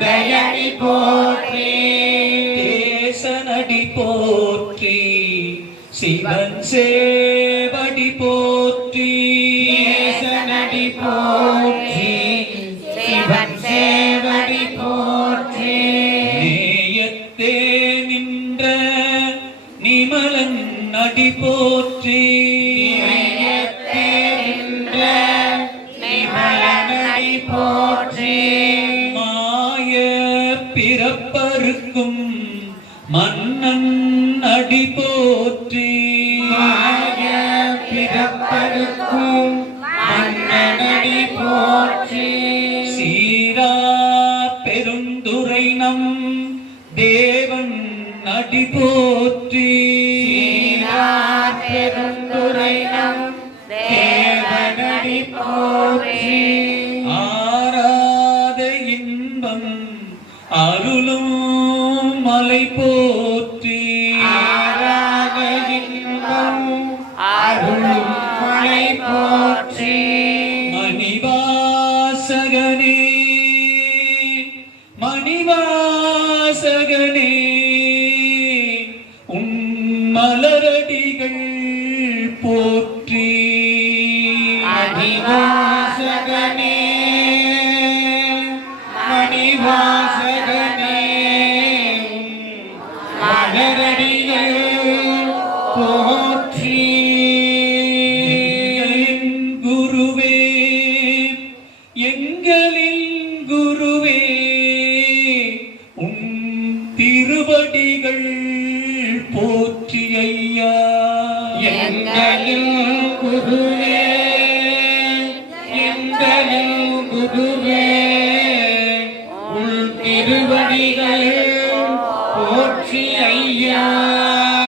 தந்தையடி போற்றி. தேசனடி போற்றி. சிவன் சேவடி போற்றி. தேசனடி போற்றி. சிவன் சேவடி போற்றி. நேயத்தே நின்ற நிமலன் அடி போற்றி. நேயத்தே நின்ற நிமலனடி போற்றி. மாய பிறப்பருக்கும் மன்னன் அடி போற்றி. மாய பிறப்பருக்கும் மன்னனடி போற்றி சீரா பெருந்துரை நம் தேவன் அடி போற்றி. சீரார் பெருந்துரை நம் தேவனடி போற்றி. அருளும் மலை போற்றி. அருளும் மலை போற்றி மணிவாசகனே மணிவாசகனே உன் மலரடிகள் போற்றி. அடிவா எங்களின் குருவே உன் திருவடிகள் போற்றி ஐயா. எங்களின் குருவே எங்களின் குருவே உன் திருவடிகள் போற்றி